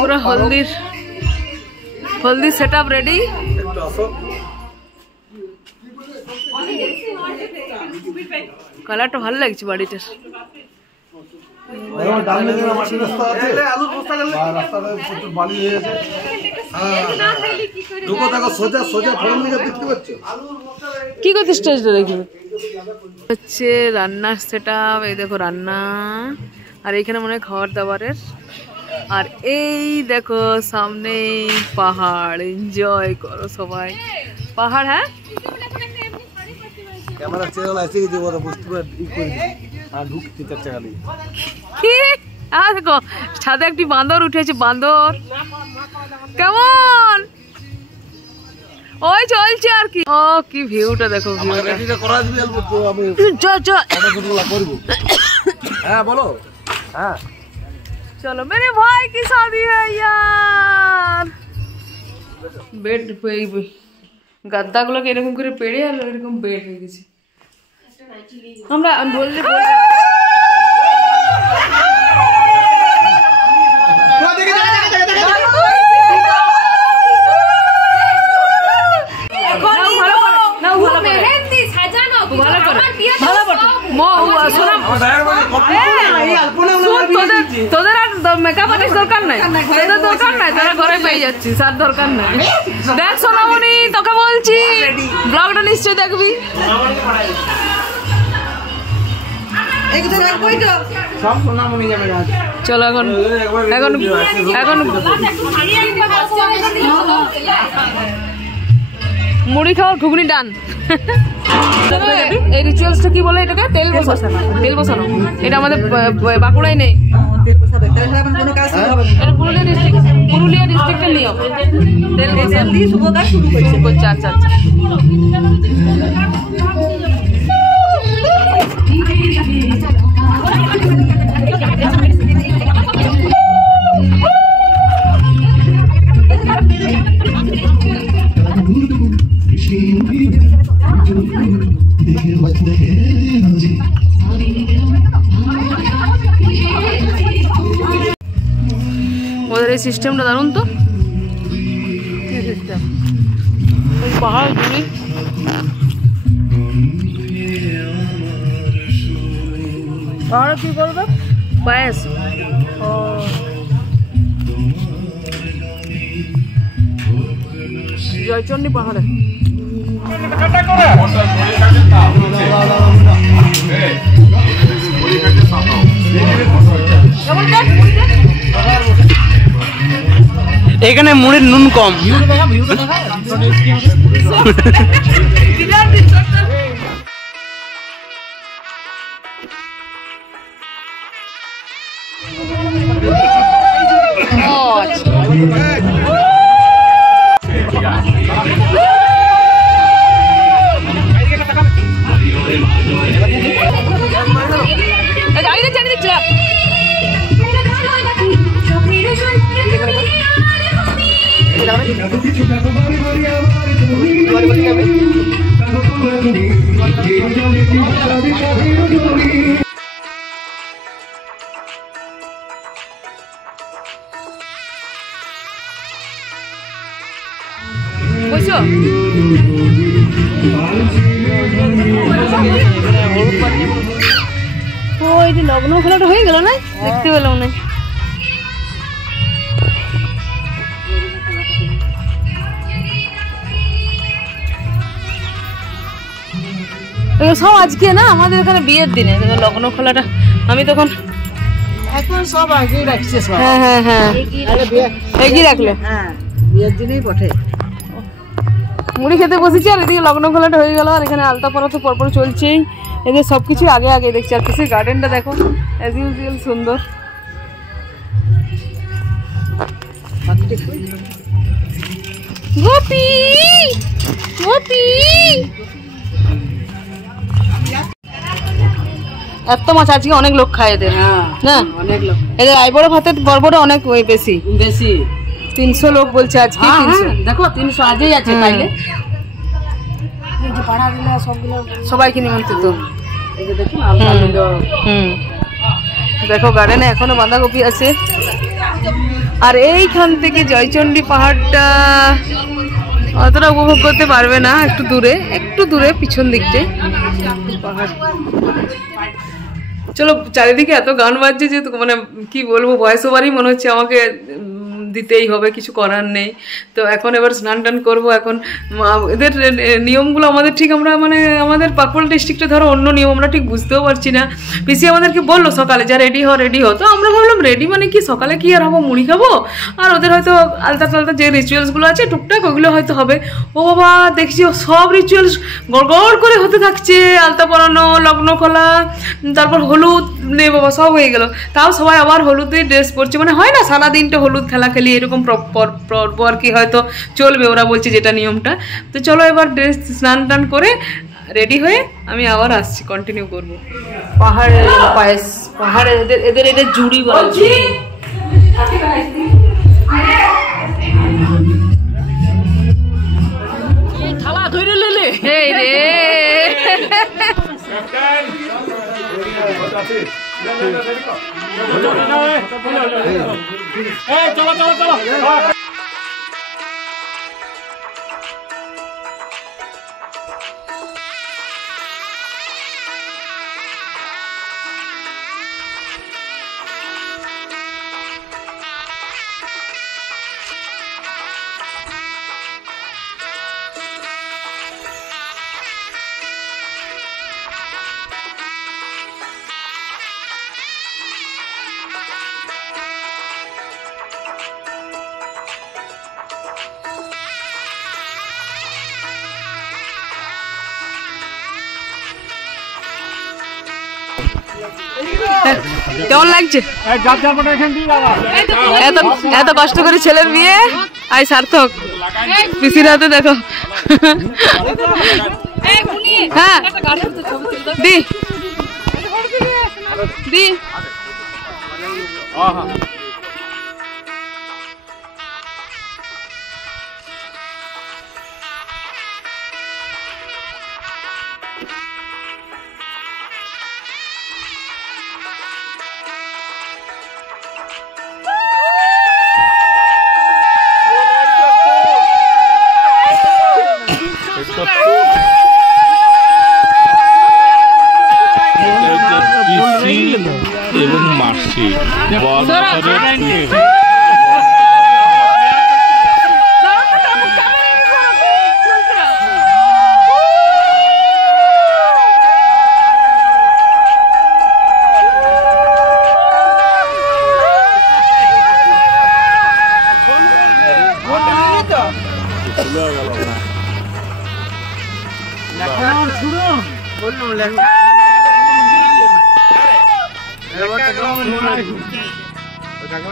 পুরো হলদি setup ready. কালারটা ভালো লাগছে বাড়িটার। কি করছিস হচ্ছে রান্নার সেটআপ। এই দেখো রান্না, আর এইখানে মনে হয় খাবার দাবারের। আর এই দেখো সামনে পাহাড়, এনজয় করো সবাই। পাহাড় হ্যাঁ ক্যামেরা চ্যানেল আছে কি দেবো বুঝতে পার ই করে আর ঢুকতে চাচ্ছে খালি কি। আর দেখো ছাদে একটি বান্দর উঠেছে। বান্দর কেমন ওই চলছে আর কি। ও কি ভিউটা দেখো, ভিউটা করা দিবি তো আমি করব। হ্যাঁ বলো। হ্যাঁ चलो मेरे भाई की शादी है यार। বেড গাদ্দা গুলোকে এরকম করে পেড়ে আর এরকম বেড হয়ে গেছে। আমরা বললে তোদের আর মেকআপ আর্টিস্ট দরকার নাই, তোদের দরকার নাই, তোরা ঘরে পেয়ে যাচ্ছিস, আর দরকার নাই। দেখ সোনামণি তোকে বলছি ব্লগটা নিশ্চয়ই দেখবি। চলো এখন এখন এখন মুড়ি খাওয়ার ঘুগনি ডান। এই রিচুয়ালসটা কি বলে এটাকে? তেল বসানো। তেল বসানো এটা আমাদের বাঁকুড়ায় নেই, পুরুলিয়া ডিস্ট্রিক্টের নিয়ম। তেল শুরু করছে। আচ্ছা আচ্ছা ওদের এই সিস্টেমটা দারুন তো। পাহাড় ঘুরি পাহাড়ে কি করবে? পায়েস। ও জয়চন্ডী পাহাড়ে। এখানে মুড়ির নুন কম। বুঝছো? ও এই যে লগ্ন খেলাটা হয়ে গেল না, দেখতে পেলাম না। সব আজকে না আমাদের এখানে বিয়ের দিনে লগ্ন খেলাটা। আমি তখন এখন সব আগে রাখছে। হ্যাঁ হ্যাঁ হ্যাঁ এগিয়ে রাখলে বিয়ের দিনেই বটে। মুড়ি খেতে বসেছি আর এদিকে লগ্ন খেলাটা হয়ে গেল। আর এখানে আলতা পরা তো পরপর চলছেই। এদের সবকিছু আগে আগে দেখছি। আর কিছু গার্ডেনটা দেখো অ্যাজ ইউজুয়াল সুন্দর। গোপী গোপী এত মাছ আজকে অনেক লোক খায় এদের। না অনেক লোক এদের আইবড় ভাতের পর্বটা অনেক বেশি বেশি। 300 লোক বলছে আজকে। 300 দেখো 300 আজই আছে। তাইলে সবাইকে নিমন্ত্রিত। এই যে দেখুন দেখো গার্ডেনে এখনো বাঁধাকপি আছে। আর এইখান থেকে জয়চণ্ডী পাহাড়টা অতটা উপভোগ করতে পারবে না, একটু দূরে পিছন দিকটায় পাহাড়। চলো, চারিদিকে এত গান বাজছে যে মানে কি বলবো, ভয়েস ওভারই মনে হচ্ছে আমাকে দিতেই হবে, কিছু করার নেই। তো এখন এবার স্নান টান করবো। এখন এদের নিয়মগুলো আমাদের ঠিক, আমরা মানে আমাদের পাকুড়া ডিস্ট্রিক্টে ধরো অন্য নিয়ম আমরা ঠিক বুঝতেও পারছি না। পিসি আমাদেরকে বললো সকালে যা রেডি হ, তো আমরা ভাবলাম রেডি মানে কি, সকালে কি আর হবো, মুড়ি খাবো, আর ওদের হয়তো আলতা টালতা যে রিচুয়ালসগুলো আছে টুকটাক ওগুলো হয়তো হবে। ও বাবা, দেখছি সব রিচুয়ালস গড়গড় করে হতে থাকছে, আলতা পরানো, লগ্ন খোলা, তারপর হলুদ নেই বাবা, সব হয়ে গেল। তাও সবাই আবার হলুদে ড্রেস পরছে, মানে হয় না সারাদিনটা হলুদ খেলা খেলি এরকম পর্ব আর কি হয়তো চলবে, ওরা বলছে যেটা নিয়মটা। তো চলো এবার ড্রেস স্নান টান করে রেডি হয়ে আমি আবার আসছি, কন্টিনিউ করবো। পাহাড়ের পায়েস, পাহাড়ে এদের এটা জুড়ি বলা, জুড়ি। থালা ধরে লেলে এই রে চলো। কেমন লাগছে? এত কষ্ট করে ছেলের বিয়ে আই সার্থক। পিসির হাতে দেখো, হ্যাঁ দি দি এবং মাসি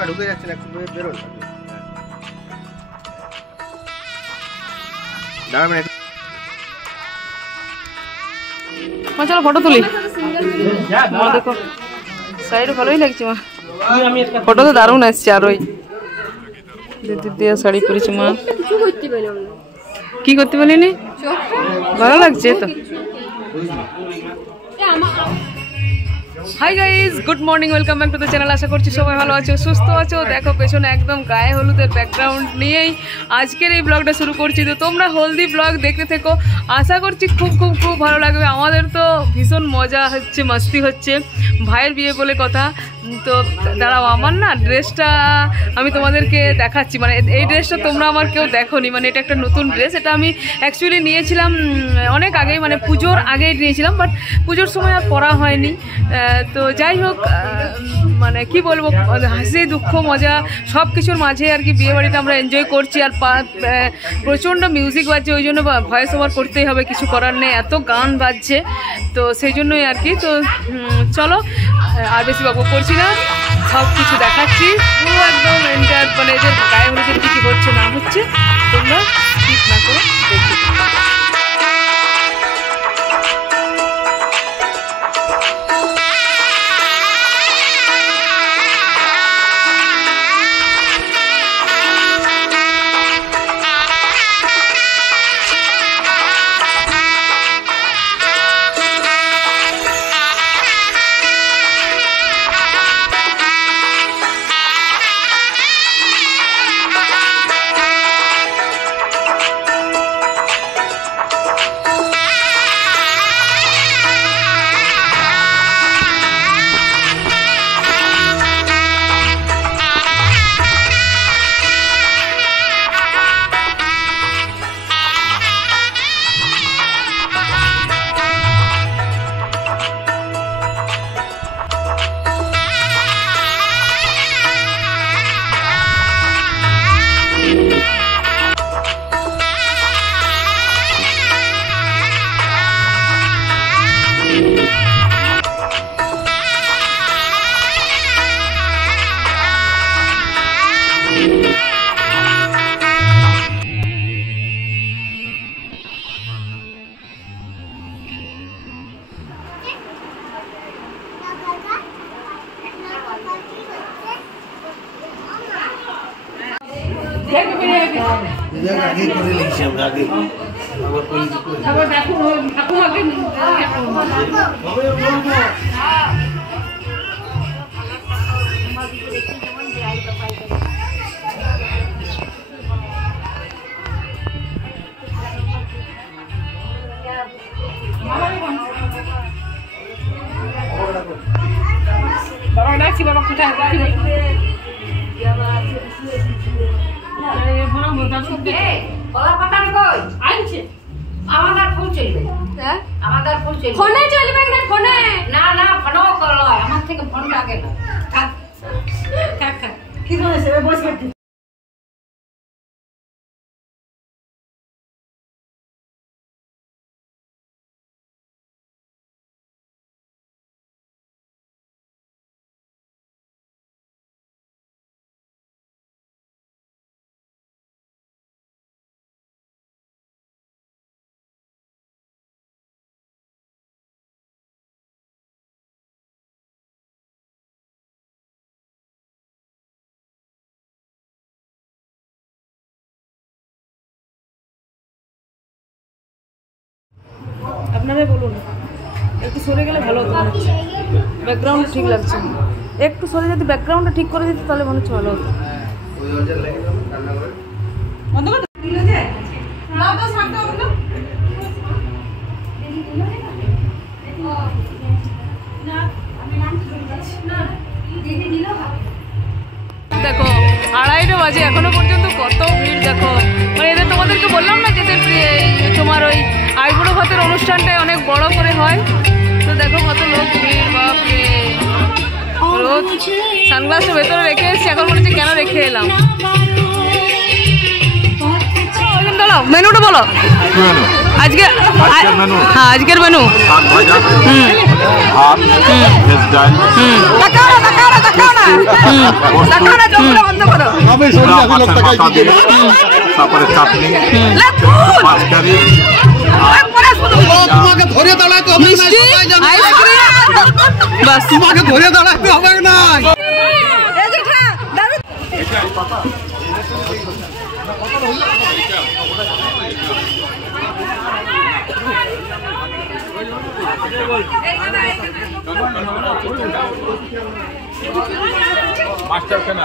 ঢুকে যাচ্ছে না, বেরোল। চলো ফটো তুলি। দেখো সাইডে ভালোই লাগছে মা, ফটো তো দারুণ আসছে। আর ওই দিদিয়া শাড়ি পরেছে মা, কি করতে পারিনি, ভালো লাগছে তো। Hi guys, good morning, welcome back to the channel. আশা করছি সবাই ভালো আছো, সুস্থ আছো। দেখো পেছনে একদম গায়ে হলুদের ব্যাকগ্রাউন্ড নিয়েই আজকের এই ব্লগটা শুরু করছি। তো তোমরা হলদি ব্লগ দেখতে থেকো, আশা করছি খুব খুব খুব ভালো লাগবে। আমাদের তো ভীষণ মজা হচ্ছে, মাস্তি হচ্ছে, ভাইয়ের বিয়ে বলে কথা। তো দাঁড়াও, আমার না ড্রেসটা আমি তোমাদেরকে দেখাচ্ছি। মানে এই ড্রেসটা তোমরা আমার কেউ দেখোনি, মানে এটা একটা নতুন ড্রেস। এটা আমি অ্যাকচুয়ালি নিয়েছিলাম অনেক আগেই, মানে পুজোর আগেই নিয়েছিলাম, বাট পুজোর সময় আর পরা হয়নি। তো যাই হোক, মানে কি বলবো, হাসি দুঃখ মজা সব কিছুর মাঝে আর কি বিয়ে বাড়িটা আমরা এনজয় করছি। আর প্রচণ্ড মিউজিক বাজছে, ওই জন্য ভয়েস ওভার করতেই হবে, কিছু করার নেই, এত গান বাজছে। তো সেই জন্যই আর কি। তো চলো আর বেশি বকবক করছি না, সব কিছু দেখাচ্ছি পুরো একদম এন্টার, মানে এদের গায়ে হলুদের কী কী হচ্ছে না হচ্ছে তোমরা ঠিক না করে দেখতে পাবো। আগে করে লিখছি আমরা আগে আবার দেখো ঠাকুমাকে বাবা ডাকছি, বাবা কোথায় কলা পাতার কই আইছে আমাদের ফুল চলবে হ্যাঁ আমাদের ফুল চলবে ফোনে চলবে না ফোনে না না ফোনও করলো আমার থেকে ফোন লাগে না থাক থাক থাক কি হয়েছে বসে আপনারাই বলুন, একটু সরে গেলে ভালো হতো। ব্যাকগ্রাউন্ড ঠিক লাগছে, একটু সরে যদি ব্যাকগ্রাউন্ডটা ঠিক করে দিত তাহলে মনে হচ্ছে ভালো হতো। দেখো 2:30 বাজে এখনো পর্যন্ত কত ভিড় দেখো। মানে এদের তোমাদেরকে বললাম না যে তোমার ওই আইবুড়ো ভাতের অনুষ্ঠানটাই অনেক বড় করে হয়, তো দেখো কত লোক ভিড়, বাপরে। রোজ সানগ্লাসটা ভেতরে রেখে এসেছি, এখন মনে হচ্ছে কেন রেখে এলাম। মেনুটা বলো আজকে। হ্যাঁ আজকের মেনু তারপরে চাটনি, তোমাকে ধরে দাঁড়াইতে হবে বাস। তোমাকে ধরে দাঁড়াইতে হবে না। মাস্টার কেনা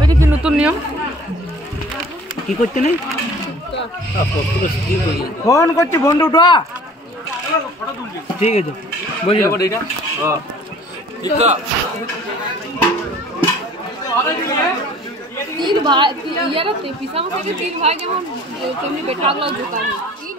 ওইটা কি নতুন নিয়ম? কি করতে নেই ফোন করছি বন্ধুটা, ঠিক আছে বুঝলি এটা तीन भाई पिसा में से तीन भाई के हम केमनी बैठा लो दुकान की